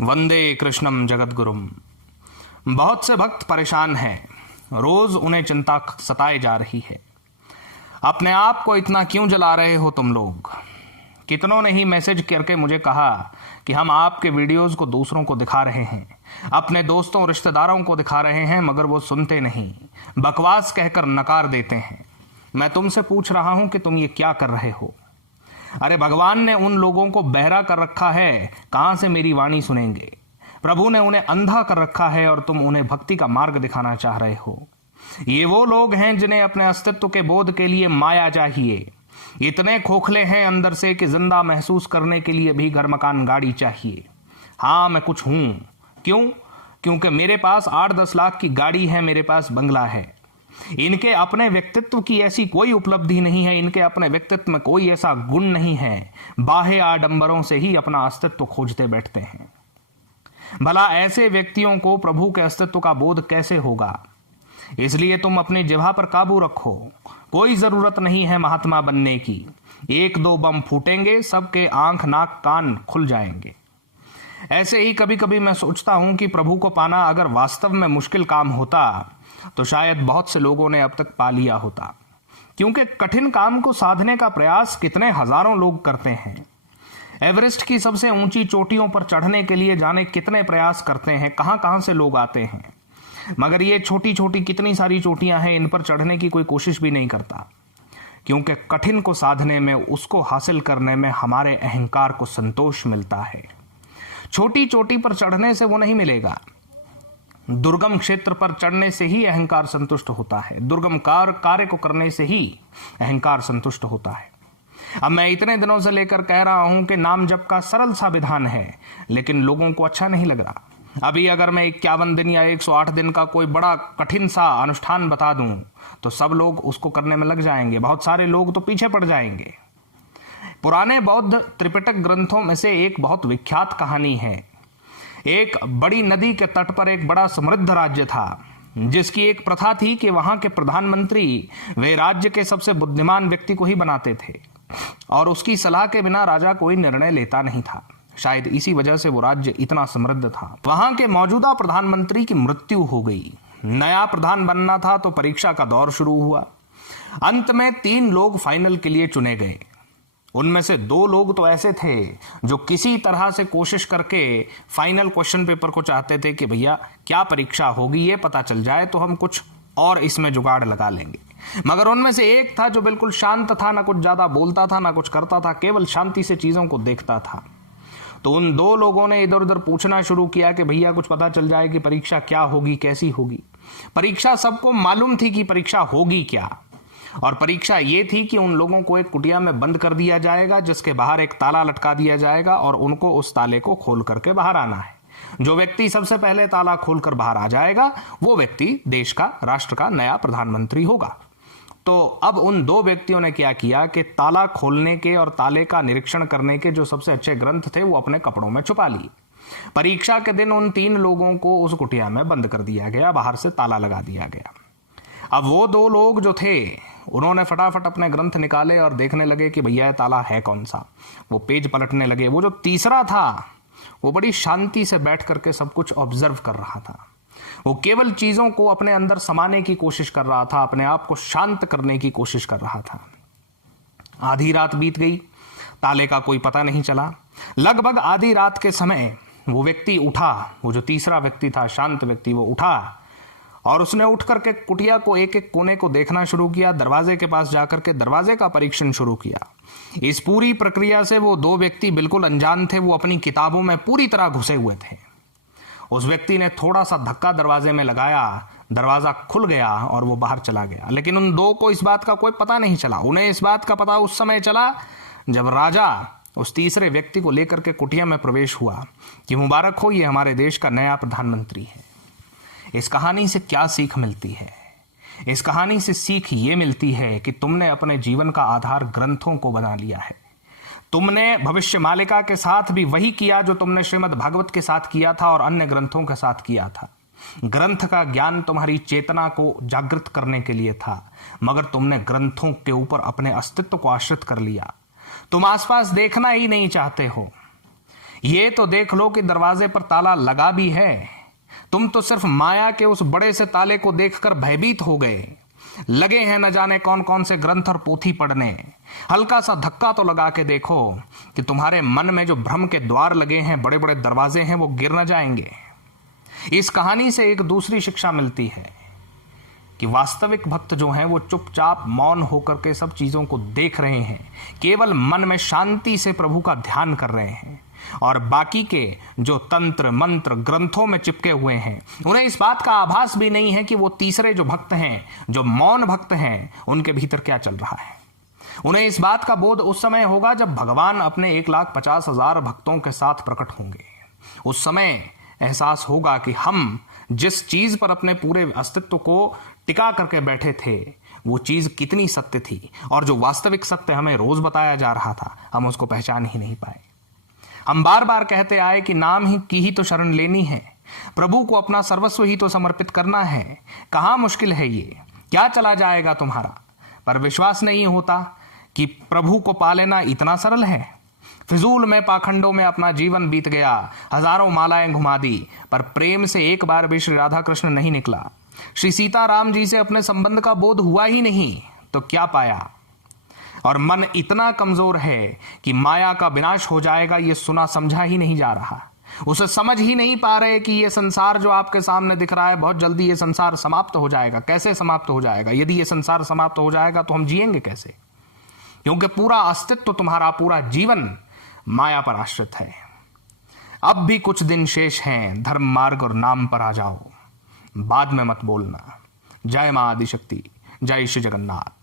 वंदे कृष्णम जगद्गुरुम। बहुत से भक्त परेशान हैं, रोज उन्हें चिंता सताए जा रही है। अपने आप को इतना क्यों जला रहे हो तुम लोग? कितनों ने ही मैसेज करके मुझे कहा कि हम आपके वीडियोस को दूसरों को दिखा रहे हैं, अपने दोस्तों रिश्तेदारों को दिखा रहे हैं, मगर वो सुनते नहीं, बकवास कहकर नकार देते हैं। मैं तुमसे पूछ रहा हूं कि तुम ये क्या कर रहे हो? अरे भगवान ने उन लोगों को बहरा कर रखा है, कहां से मेरी वाणी सुनेंगे? प्रभु ने उन्हें अंधा कर रखा है और तुम उन्हें भक्ति का मार्ग दिखाना चाह रहे हो। ये वो लोग हैं जिन्हें अपने अस्तित्व के बोध के लिए माया चाहिए। इतने खोखले हैं अंदर से कि जिंदा महसूस करने के लिए भी घर मकान गाड़ी चाहिए। हाँ, मैं कुछ हूं। क्यों? क्योंकि मेरे पास 8-10 लाख की गाड़ी है, मेरे पास बंगला है। इनके अपने व्यक्तित्व की ऐसी कोई उपलब्धि नहीं है, इनके अपने व्यक्तित्व में कोई ऐसा गुण नहीं है। बाह्य आडंबरों से ही अपना अस्तित्व खोजते बैठते हैं। भला ऐसे व्यक्तियों को प्रभु के अस्तित्व का बोध कैसे होगा? इसलिए तुम अपनी जिह्वा पर काबू रखो। कोई जरूरत नहीं है महात्मा बनने की। 1-2 बम फूटेंगे, सबके आंख नाक कान खुल जाएंगे। ऐसे ही कभी कभी मैं सोचता हूं कि प्रभु को पाना अगर वास्तव में मुश्किल काम होता तो शायद बहुत से लोगों ने अब तक पा लिया होता, क्योंकि कठिन काम को साधने का प्रयास कितने हजारों लोग करते हैं। एवरेस्ट की सबसे ऊंची चोटियों पर चढ़ने के लिए जाने कितने प्रयास करते हैं, कहां कहां से लोग आते हैं, मगर ये छोटी छोटी कितनी सारी चोटियां हैं, इन पर चढ़ने की कोई कोशिश भी नहीं करता, क्योंकि कठिन को साधने में, उसको हासिल करने में हमारे अहंकार को संतोष मिलता है। छोटी चोटी पर चढ़ने से वो नहीं मिलेगा। दुर्गम क्षेत्र पर चढ़ने से ही अहंकार संतुष्ट होता है, दुर्गम कार्य को करने से ही अहंकार संतुष्ट होता है। अब मैं इतने दिनों से लेकर कह रहा हूं कि नाम जप का सरल सा विधान है, लेकिन लोगों को अच्छा नहीं लग रहा। अभी अगर मैं 51 दिन या 108 दिन का कोई बड़ा कठिन सा अनुष्ठान बता दूं तो सब लोग उसको करने में लग जाएंगे, बहुत सारे लोग तो पीछे पड़ जाएंगे। पुराने बौद्ध त्रिपिटक ग्रंथों में से एक बहुत विख्यात कहानी है। एक बड़ी नदी के तट पर एक बड़ा समृद्ध राज्य था, जिसकी एक प्रथा थी कि वहां के प्रधानमंत्री वे राज्य के सबसे बुद्धिमान व्यक्ति को ही बनाते थे और उसकी सलाह के बिना राजा कोई निर्णय लेता नहीं था। शायद इसी वजह से वो राज्य इतना समृद्ध था। वहां के मौजूदा प्रधानमंत्री की मृत्यु हो गई। नया प्रधान बनना था तो परीक्षा का दौर शुरू हुआ। अंत में 3 लोग फाइनल के लिए चुने गए। उनमें से 2 लोग तो ऐसे थे जो किसी तरह से कोशिश करके फाइनल क्वेश्चन पेपर को चाहते थे कि भैया क्या परीक्षा होगी ये पता चल जाए तो हम कुछ और इसमें जुगाड़ लगा लेंगे। मगर उनमें से एक था जो बिल्कुल शांत था, ना कुछ ज्यादा बोलता था ना कुछ करता था, केवल शांति से चीजों को देखता था। तो उन 2 लोगों ने इधर उधर पूछना शुरू किया कि भैया कुछ पता चल जाए कि परीक्षा क्या होगी, कैसी होगी। परीक्षा सबको मालूम थी कि परीक्षा होगी क्या, और परीक्षा ये थी कि उन लोगों को एक कुटिया में बंद कर दिया जाएगा, जिसके बाहर एक ताला लटका दिया जाएगा और उनको उस ताले को खोल करके बाहर आना है। जो व्यक्ति सबसे पहले ताला खोलकर बाहर आ जाएगा वो व्यक्ति देश का, राष्ट्र का नया प्रधानमंत्री होगा। तो अब उन 2 व्यक्तियों ने क्या किया कि ताला खोलने के और ताले का निरीक्षण करने के जो सबसे अच्छे ग्रंथ थे वो अपने कपड़ों में छुपा लिए। परीक्षा के दिन उन 3 लोगों को उस कुटिया में बंद कर दिया गया, बाहर से ताला लगा दिया गया। अब वो 2 लोग जो थे उन्होंने फटाफट अपने ग्रंथ निकाले और देखने लगे कि भैया ताला है कौन सा। वो पेज पलटने लगे। वो जो तीसरा था वो बड़ी शांति से बैठ करके सब कुछ ऑब्जर्व कर रहा था। वो केवल चीजों को अपने अंदर समाने की कोशिश कर रहा था, अपने आप को शांत करने की कोशिश कर रहा था। आधी रात बीत गई, ताले का कोई पता नहीं चला। लगभग आधी रात के समय वो व्यक्ति उठा, वो जो तीसरा व्यक्ति था, शांत व्यक्ति, वो उठा और उसने उठ करके कुटिया को एक एक कोने को देखना शुरू किया। दरवाजे के पास जाकर के दरवाजे का परीक्षण शुरू किया। इस पूरी प्रक्रिया से वो 2 व्यक्ति बिल्कुल अनजान थे, वो अपनी किताबों में पूरी तरह घुसे हुए थे। उस व्यक्ति ने थोड़ा सा धक्का दरवाजे में लगाया, दरवाजा खुल गया और वो बाहर चला गया। लेकिन उन 2 को इस बात का कोई पता नहीं चला। उन्हें इस बात का पता उस समय चला जब राजा उस तीसरे व्यक्ति को लेकर के कुटिया में प्रवेश हुआ कि मुबारक हो, ये हमारे देश का नया प्रधानमंत्री है। इस कहानी से क्या सीख मिलती है? इस कहानी से सीख ये मिलती है कि तुमने अपने जीवन का आधार ग्रंथों को बना लिया है। तुमने भविष्य मालिका के साथ भी वही किया जो तुमने श्रीमद् भागवत के साथ किया था और अन्य ग्रंथों के साथ किया था। ग्रंथ का ज्ञान तुम्हारी चेतना को जागृत करने के लिए था, मगर तुमने ग्रंथों के ऊपर अपने अस्तित्व को आश्रित कर लिया। तुम आसपास देखना ही नहीं चाहते हो। ये तो देख लो कि दरवाजे पर ताला लगा भी है। तुम तो सिर्फ माया के उस बड़े से ताले को देखकर भयभीत हो गए। लगे हैं न जाने कौन कौन से ग्रंथ और पोथी पढ़ने। हल्का सा धक्का तो लगा के देखो कि तुम्हारे मन में जो भ्रम के द्वार लगे हैं, बड़े बड़े दरवाजे हैं, वो गिर न जाएंगे। इस कहानी से एक दूसरी शिक्षा मिलती है कि वास्तविक भक्त जो हैं वो चुपचाप मौन होकर के सब चीजों को देख रहे हैं, केवल मन में शांति से प्रभु का ध्यान कर रहे हैं। और बाकी के जो तंत्र मंत्र ग्रंथों में चिपके हुए हैं, उन्हें इस बात का आभास भी नहीं है कि वो तीसरे जो भक्त हैं, जो मौन भक्त हैं, उनके भीतर क्या चल रहा है। उन्हें इस बात का बोध उस समय होगा जब भगवान अपने 1,50,000 भक्तों के साथ प्रकट होंगे। उस समय एहसास होगा कि हम जिस चीज पर अपने पूरे अस्तित्व को टिका करके बैठे थे, वो चीज कितनी सत्य थी, और जो वास्तविक सत्य हमें रोज बताया जा रहा था, हम उसको पहचान ही नहीं पाए। हम बार बार कहते आए कि नाम ही की ही तो शरण लेनी है, प्रभु को अपना सर्वस्व ही तो समर्पित करना है। कहां मुश्किल है ये, क्या चला जाएगा तुम्हारा। पर विश्वास नहीं होता कि प्रभु को पा लेना इतना सरल है। फिजूल में पाखंडों में अपना जीवन बीत गया, हजारों मालाएं घुमा दी, पर प्रेम से एक बार भी श्री राधा कृष्ण नहीं निकला। श्री सीताराम जी से अपने संबंध का बोध हुआ ही नहीं, तो क्या पाया। और मन इतना कमजोर है कि माया का विनाश हो जाएगा ये सुना समझा ही नहीं जा रहा। उसे समझ ही नहीं पा रहे कि ये संसार जो आपके सामने दिख रहा है, बहुत जल्दी ये संसार समाप्त हो जाएगा। कैसे समाप्त हो जाएगा? यदि ये संसार समाप्त हो जाएगा तो हम जिएंगे कैसे? क्योंकि पूरा अस्तित्व, तुम्हारा पूरा जीवन माया पर आश्रित है। अब भी कुछ दिन शेष हैं, धर्म मार्ग और नाम पर आ जाओ, बाद में मत बोलना। जय मां आदिशक्ति, जय श्री जगन्नाथ।